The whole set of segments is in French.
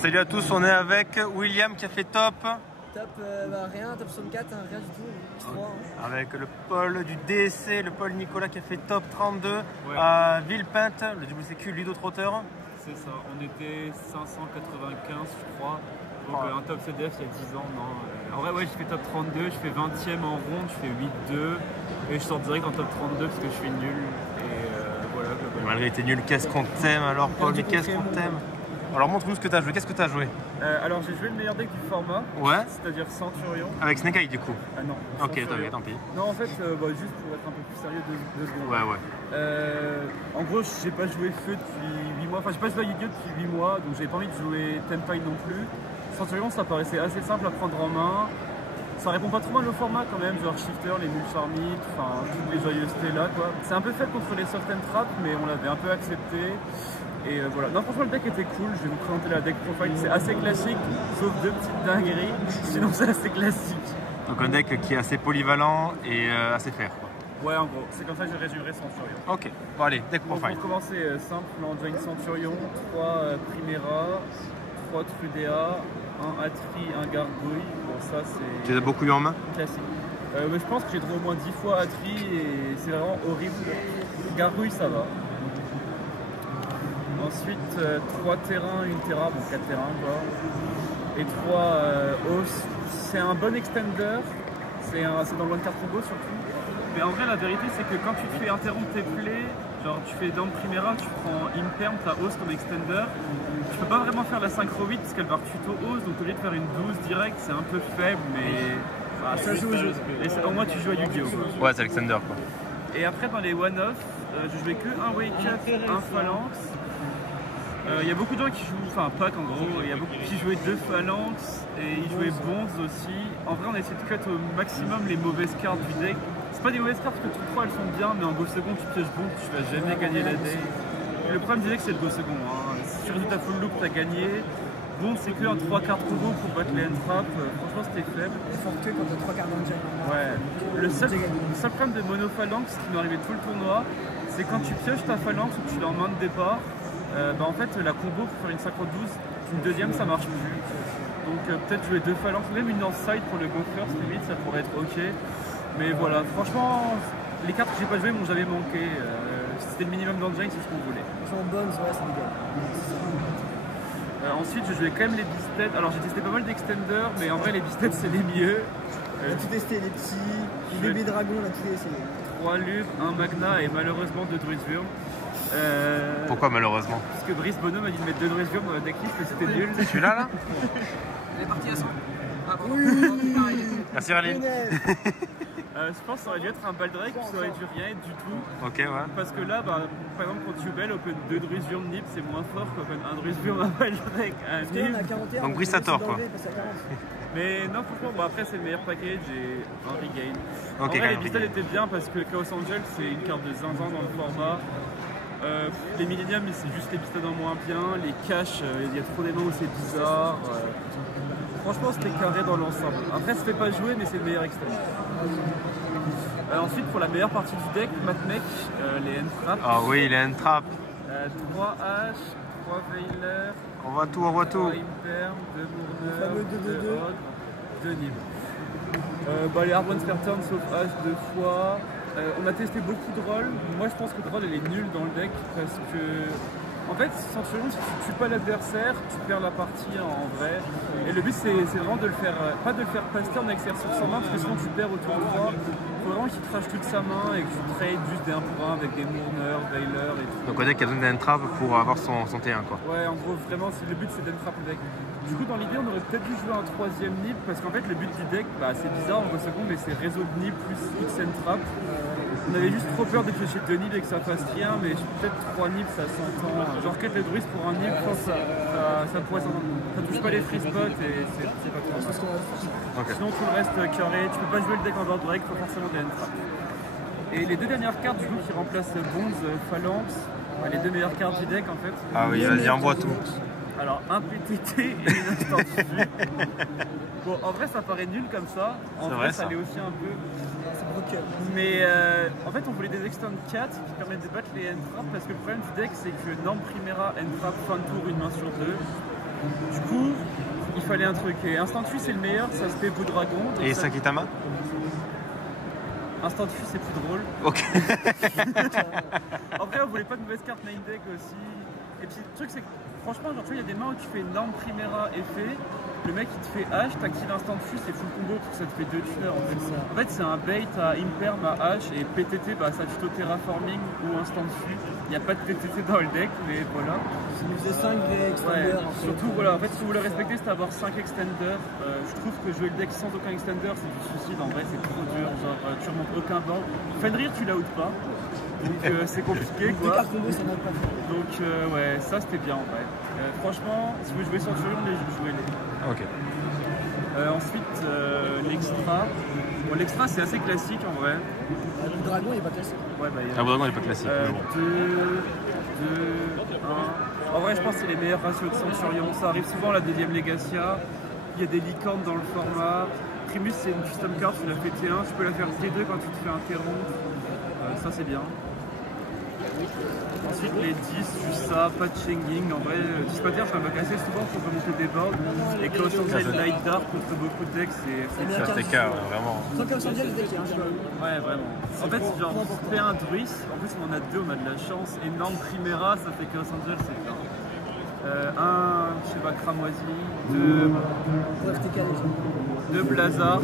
Salut à tous, on est avec William qui a fait top. Top, rien, top 64, hein, rien du tout. 3, hein. Avec le Paul du DSC, le Paul Nicolas qui a fait top 32 ouais. À Villepinte, le WCQ Ludo Trotteur. C'est ça, on était 595 je crois. Donc un top CDF il y a 10 ans, non. En vrai ouais, je fais top 32, je fais 20ème en ronde, je fais 8-2 et je sors direct en top 32 parce que je suis nul. Et voilà. Malgré tes nuls, qu'est-ce qu'on t'aime alors Paul, mais qu'est-ce qu'on t'aime? Alors montre-nous ce que tu as joué, qu'est-ce que tu as joué? Alors j'ai joué le meilleur deck du format, ouais. C'est-à-dire Centurion. Avec Snake Eye du coup? Ah non. Ok, tant pis. Non en fait, juste pour être un peu plus sérieux, deux secondes. Ouais. En gros, j'ai pas joué Feu depuis 8 mois, enfin j'ai pas joué à Yu-Gi-Oh depuis 8 mois, donc j'avais pas envie de jouer Tenpai non plus. Centurion ça paraissait assez simple à prendre en main. Ça répond pas trop mal au format quand même, genre Shifter, les nuls charmites, enfin toutes les joyeusetés là quoi. C'est un peu fait contre les soft and trap, mais on l'avait un peu accepté. Et voilà. Non franchement le deck était cool, je vais vous présenter la deck profile, c'est assez classique, sauf deux petites dingueries, sinon c'est assez classique. Donc un deck qui est assez polyvalent et assez fair quoi. Ouais en gros, c'est comme ça que j'ai résumé Centurion. Ok, bon allez, deck profile. Pour commencer simple, là on joue une Centurion, 3 Primera, 3 Trudea, un Atri, un Gargouille. Bon ça c'est... Tu les as beaucoup eu en main? Classique. Mais je pense que j'ai trouvé au moins 10 fois Atri et c'est vraiment horrible. Gargouille ça va. Ensuite 3 terrains, 1 terra, bon 4 terrains quoi. Et 3 os. C'est un bon extender, c'est dans le one card combo surtout. Mais en vrai la vérité c'est que quand tu te fais interrompre tes plays, genre tu fais dans le Primera, tu prends Imperm, ta os comme extender. Tu peux pas vraiment faire la synchro 8 parce qu'elle va tuto os, donc au lieu de faire une 12 direct, c'est un peu faible mais... ça joue au jeu. Et au moins tu joues à Yu-Gi-Oh! Ouais, c'est l'extender quoi. Et après dans les one-off, je jouais que un Wake Up, un Phalanx. Il y a beaucoup de gens qui jouent, enfin Pac en gros, il y a beaucoup qui jouaient 2 Phalanx et ils jouaient Bonze aussi. En vrai on a essayé de cut au maximum les mauvaises cartes du deck. C'est pas des mauvaises cartes parce que toutefois elles sont bien, mais en go second tu pièges Bonze, tu vas jamais gagner la day. Et le problème du deck c'est le go second, hein. Si tu résout ta full loop t'as gagné. Bon c'est que un 3 cartes combo pour battre les end-trap, franchement c'était faible. Il faut que quand t'as 3 cartes dans le jeu. Ouais. Le seul problème de Mono Phalanx qui nous arrivait tout le tournoi, c'est quand tu pioches ta Phalanx ou que tu l'as en main de départ, en fait la combo pour faire une synchro 12, une deuxième ça marche plus. Donc peut-être jouer 2 Phalanx, même une Northside pour le go first limite ça pourrait être ok. Mais voilà, franchement les cartes que j'ai pas jouées m'ont jamais manqué. C'était le minimum d'engine, c'est ce qu'on voulait. Ils sont bonnes, ouais c'est nickel. Ensuite je jouais quand même les Beasted. Alors j'ai testé pas mal d'extenders, mais en vrai les Beasted c'est les mieux. On a tout testé, les petits, les bébés dragons, on a tout essayé. 3 Lup, 1 Magna et malheureusement 2 Druiswurm. Pourquoi malheureusement? Parce que Brice Bonhomme m'a dit de mettre 2 Druiswurm dans la decklist mais c'était nul. C'est celui-là là? Elle est partie à 100. Ah, bon, Oui. Merci Raline. Je pense que ça aurait dû être un Baldrake, ça aurait dû rien être du tout. Ok ouais. Parce que là, par exemple contre Jubel, Open 2 Druiswurm Nip c'est moins fort qu'Open 1 Druiswurm un Baldrake, un Nip. Donc Brice à tort quoi. Mais non franchement, bon, après c'est le meilleur package et un regain. Ok, En vrai les regain. Beasted étaient bien parce que Chaos Angel c'est une carte de zinzin dans le format. Les Millennium c'est juste les Beasted en moins bien, les caches, il y a trop d'éléments où c'est bizarre. Franchement c'était carré dans l'ensemble. Après ça fait pas jouer mais c'est le meilleur extend. Ensuite pour la meilleure partie du deck, Matmech, les N-Trap. Ah oui, les N-Trap. 3 H, 3 Veiler. On voit tout, on voit tout. 3 Imperm, 2 Mourneur, fameux 2 Ogre, 2 Nib. Les Hard Ones per turn sauf H 2 fois. On a testé beaucoup de rôles. Moi je pense que le rôle elle est nulle dans le deck parce que en fait Centurion si tu tues pas l'adversaire tu perds la partie en vrai. Et le but c'est vraiment de le faire, pas de le faire passer en exercice sans main parce que sinon tu perds au tour 3. Faut vraiment qu'il crache toute sa main et que tu trades juste des 1 pour 1 avec des Mourneurs, Veiler et tout. Donc on dirait qu'il y a besoin d'un trap pour avoir son T1 quoi. Ouais en gros vraiment le but c'est d'entrap le deck. Du coup dans l'idée on aurait peut-être dû jouer un 3ème nib parce qu'en fait le but du deck c'est bizarre en 2 secondes mais c'est réseau de nib plus X trap. On avait juste trop peur de piocher 2 nibs et que ça fasse rien mais peut-être 3 nibs ça s'entend. Genre quête le druide pour un nib je pense ça pourrait s'entendre. Ça touche pas les free spots et c'est pas trop. Okay. Sinon tout le reste carré, tu peux pas jouer le deck en board break, faut forcément des trap. Et les 2 dernières cartes du coup qui remplacent Bonze, Phalanx, les 2 meilleures cartes du deck en fait. Ah oui, vas-y, envoie tout. Alors un PTT et une instant dessus. Bon en vrai ça paraît nul comme ça, en vrai ça l'est aussi un peu. Mais en fait on voulait des extend 4 qui permettent de battre les end-trap parce que le problème du deck c'est que norme Primera end-trap fin de tour une main sur 2. Du coup, il fallait un truc. Et Instant Fuse c'est le meilleur, ça se fait Bout Dragon. Et Sakitama? Instant Fuse c'est plus drôle. Ok. En vrai, on voulait pas de mauvaise carte main deck aussi. Et puis le truc c'est que franchement, genre, tu vois, il y a des mains où tu fais énorme Primera effet. Le mec il te fait H, t'actives Instant Fuse, c'est full combo parce que ça te fait 2 tueurs en fait. En fait, c'est un bait à Imperm, à H et PTT, bah ça tuto Terraforming ou Instant Fuse. Il n'y a pas de PTT dans le deck, mais voilà. Ça nous faisait 5 Ouais, extenders. surtout voilà, en fait si vous voulez respecter c'est avoir 5 extenders. Je trouve que jouer le deck sans aucun extender c'est du suicide, en vrai c'est trop dur, genre tu remontes aucun banc. Fenrir tu l'out pas, donc c'est compliqué Des quoi. cartes combo, ça n'a pas fait. Donc ouais, ça c'était bien en vrai. Franchement, si vous jouez Centurion, jouez-les. Ok. Ensuite, l'extra. Bon, l'extra c'est assez classique en vrai. Le dragon il est pas classique. Ouais, bah, Ah, vraiment, il n'est pas classique. mais bon. 2, 1. En vrai, je pense que c'est les meilleurs ratios de Centurion. Ça arrive souvent à la deuxième Legacia. Il y a des licornes dans le format. Primus, c'est une custom card, tu la fais T1. Tu peux la faire T2 quand tu te fais interrompre. Ça, c'est bien. Ensuite, les 10, juste ça, pas de changing. En vrai, Dispater, je vais assez souvent pour remonter des boards. Et Chaos Angel Night Dark contre beaucoup de decks, c'est Ça, c'est cas, vraiment. Sans comme ça, le deck il y a un cheval. Ouais, vraiment. En fait, genre, on fait un Druis, en plus on en a deux, on a de la chance. Énorme Primera, ça fait Chaos Angel, c'est bien. Un, je sais pas, Cramoisi, deux Blazar.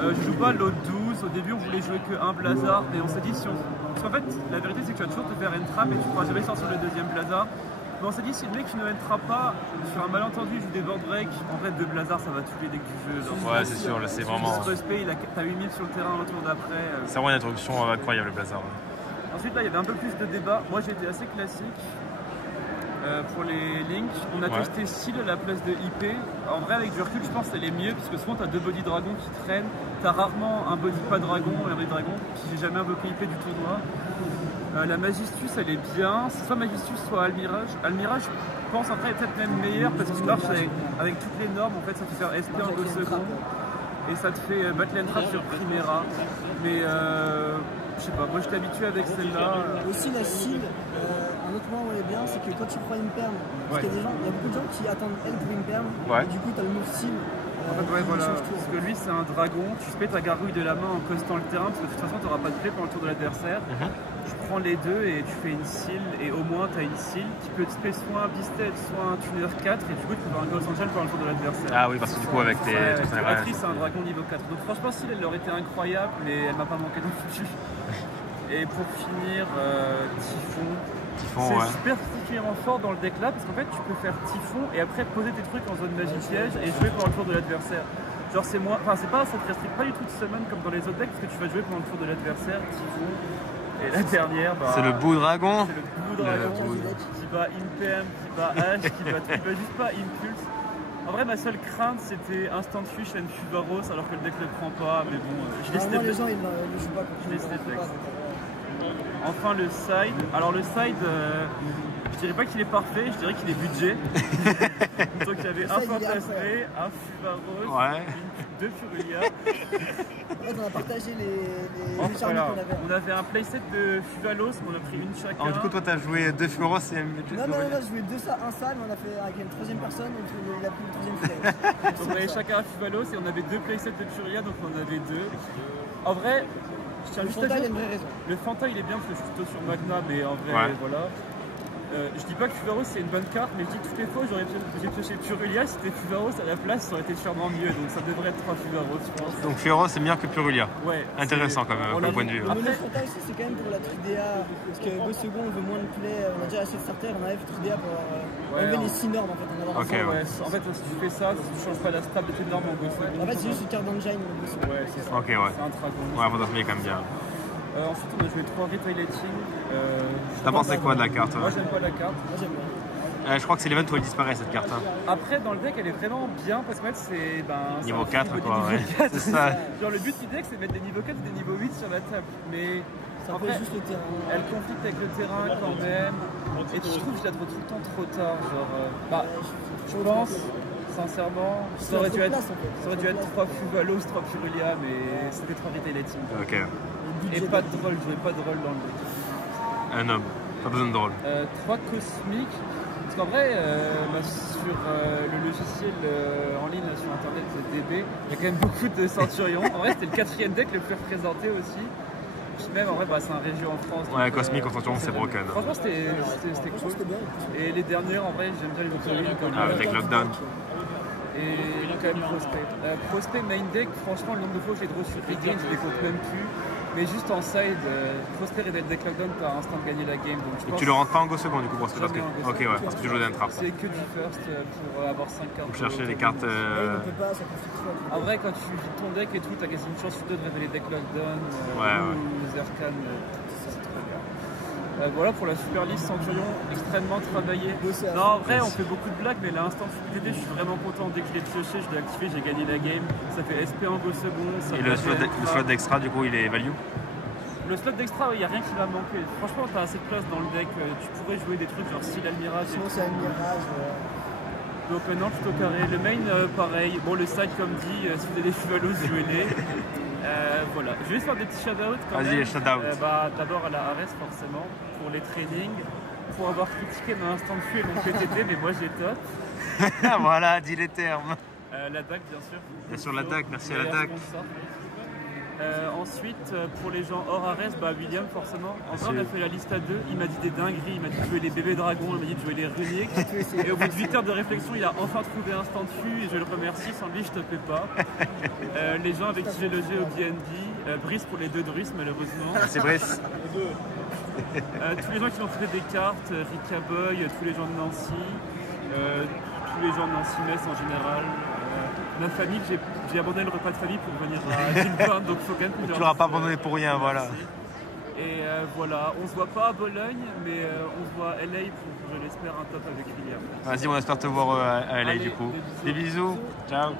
Je joue pas l'autre 12, au début on voulait jouer que un Blazar, et on s'est dit si on... Parce qu'en fait, la vérité c'est que tu vas toujours te faire entrap et tu pourras jamais sortir le deuxième Blazar. Mais on s'est dit si le mec qui ne entrap pas, sur un malentendu, il joue des board break, en fait, deux Blazar ça va tous les decks du jeu. Genre, Ouais, c'est sûr, là, c'est vraiment. T'as 8000 sur le terrain au tour d'après. C'est vraiment une introduction incroyable, le Blazar. Ensuite, là, il y avait un peu plus de débat. Moi, j'ai été assez classique pour les links. On a testé Seal à la place de IP. En vrai, avec du recul, je pense que c'est les mieux, parce que souvent, tu as deux body dragons qui traînent. Tu as rarement un body pas dragon et un body dragon. Puis, j'ai jamais invoqué IP du tournoi. La Magistus, elle est bien. C'est soit Magistus, soit Almirage. Almirage, je pense, après, est peut-être même meilleur, parce que tu marches avec toutes les normes. En fait, ça te fait faire SP en 2 secondes. Et ça te fait Battle and Trap sur Primera. Mais je sais pas, moi j'étais habitué avec celle-là. Aussi la Seal, un autre point où elle est bien, c'est que quand tu prends une perme, parce qu'il y a beaucoup de gens qui attendent elle pour une perme, et du coup tu as le move Seal. En fait, ouais, voilà, parce que lui c'est un dragon, tu fais ta gargouille de la main en costant le terrain, parce que de toute façon tu n'auras pas de clé pendant le tour de l'adversaire. Tu prends les deux et tu fais une Seal, et au moins tu as une Seal qui peut te spé soit un Bisted, soit un Tuner 4, et du coup tu peux avoir un Chaos Angel pendant le tour de l'adversaire. Ah oui, parce que du coup avec tes... Patrice c'est un dragon niveau 4, donc franchement Seal elle aurait été incroyable, mais elle m'a pas manqué de foutu. Et pour finir, Typhon. C'est super particulièrement fort dans le deck là parce qu'en fait tu peux faire Typhon et après poser tes trucs en zone magie piège et jouer pendant le tour de l'adversaire. Genre c'est moins, enfin c'est pas, ça te restricte pas du tout de summon comme dans les autres decks parce que tu vas jouer pendant le tour de l'adversaire, Typhon. Et la dernière, bah, c'est le bout dragon. C'est le bout dragon qui va Imperm, qui va H, qui va juste pas Impulse. En vrai ma seule crainte c'était Instant Fush and Fuvaros alors que le deck le prend pas, mais bon, je l'ai les gens ils ne jouent pas quand je l'ai Enfin le side, alors le side, je dirais pas qu'il est parfait, je dirais qu'il est budget. Donc il y avait un Fantasmé, un Fuvaros, deux Furulia. On a partagé les charmes voilà. qu'on avait. On avait un playset de Fuvalos, mais on a pris une chacun. Alors du coup toi t'as joué deux Furos et Non, je jouais deux ça, un ça, mais on a fait avec une troisième personne, donc il a pris une troisième Fuvalos. Donc on avait chacun un Fuvalos et on avait deux playsets de Furia, donc on avait deux. En vrai, je tiens juste à dire, le Fanta il est bien parce que je suis plutôt sur Magna, mais en vrai voilà. Je dis pas que Fuvaros c'est une bonne carte, mais je dis que toutes les fois j'ai pioché Purulia, si c'était Fuvaros à la place, ça aurait été sûrement mieux, donc ça devrait être 3 Fuvaros je pense. Donc Fuvaros c'est meilleur que Purulia. Ouais. Intéressant comme point de vue. Le Fanta aussi c'est quand même pour la Tridea, parce que Go Second on veut moins de play, on a déjà assez de starter, on avait Tridea pour enlever les 6 normes en fait. En fait si tu fais ça, si tu changes pas la stable de tes normes en Go Second. En fait c'est juste une carte d'engine en Go Second. Ouais c'est ça. Ok ouais. C'est un dragon. Ouais, Fantasmé est quand même bien. Ensuite on a joué 3 Retailating. T'as pensé quoi de la carte? Moi j'aime pas la carte. Moi j'aime bien. Je crois que c'est l'event où elle disparaît cette carte. Après dans le deck elle est vraiment bien parce que c'est niveau 4 quoi, c'est ça. Genre le but du deck c'est de mettre des niveaux 4 et des niveaux 8 sur la table. Mais ça fait juste le terrain. Elle conflicte avec le terrain quand même. Et je trouve que je la trouve tout le temps trop tard. Genre, je pense sincèrement ça aurait dû être 3 Fuvalos, 3 Purulia, mais c'était 3 Retailating. Ok. Et pas de droll, je n'avais pas de droll dans le deck. Un homme, pas besoin de drôle. 3 cosmiques. Parce qu'en vrai, sur le logiciel en ligne sur internet DB, il y a quand même beaucoup de Centurions. En vrai, c'était le 4e deck le plus représenté aussi. Puis même en vrai, c'est un région en France. Ouais, Cosmic en Centurion, c'est broken. Franchement, c'était cool. Et les dernières, en vrai, j'aime bien les Octolines comme avec Lockdown. Et quand même Prospect. Prospect main deck, franchement, le nombre de fois que j'ai draw sur Regain, je les compte même plus. Mais juste en side, Prospect et deck Lockdown par instant de gagner la game. Donc tu le rentres pas en go second du coup Prospect parce que... Ok, ouais, parce que tu joues d'entrave. C'est que du first pour avoir 5 cartes. Pour chercher les cartes. En vrai, quand tu vides ton deck et tout, t'as quasi une chance sur 2 de révéler deck Lockdown ou Zerkan. C'est trop bien. Voilà pour la super liste Centurion, extrêmement travaillée. Non, en vrai, on fait beaucoup de blagues, mais l'instant FTD, je suis vraiment content. Dès que je l'ai pioché, je l'ai activé, j'ai gagné la game. Ça fait SP en go second. Et le slot d'extra, du coup, il est value? Le slot d'extra, il n'y a rien qui va manquer. Franchement, tu as assez de place dans le deck. Tu pourrais jouer des trucs genre style Almirage. Sinon, c'est Almirage. Donc non, plutôt carré. Le main, pareil. Bon, le side, comme dit, si vous avez des chevalos, jouez-les. Voilà, je vais faire des petits shout-outs quand même. Vas-y, shout-out. D'abord à la Ares forcément, pour les trainings, pour avoir critiqué mon instant de flux et mon PTT, mais moi j'ai top. Voilà, dis les termes. La DAC bien sûr. Bien sûr la DAC, merci à la DAC. Ensuite, pour les gens hors Ares, William forcément. En vrai, on a fait la liste à 2, il m'a dit des dingueries, il m'a dit de jouer les bébés dragons, il m'a dit de jouer les runiques. Et au bout de 8 heures de réflexion, il a enfin trouvé un instant de flux et je le remercie, sans lui je te fais pas. Les gens avec qui j'ai logé au BNB, Brice pour les 2 de Russe malheureusement. C'est Brice. Tous les gens qui m'ont fait des cartes, Rika Boy, tous les gens de Nancy, tous les gens de Nancy-Metz en général. Ma famille, j'ai abandonné le repas de famille pour venir à Gilbert, donc faut quand même que tu l'auras pas abandonné pour rien, voilà. Et voilà, on se voit pas à Bologne, mais on se voit à LA pour, je l'espère, un top avec William. Vas-y, on espère te voir à LA du coup. Des bisous. Ciao.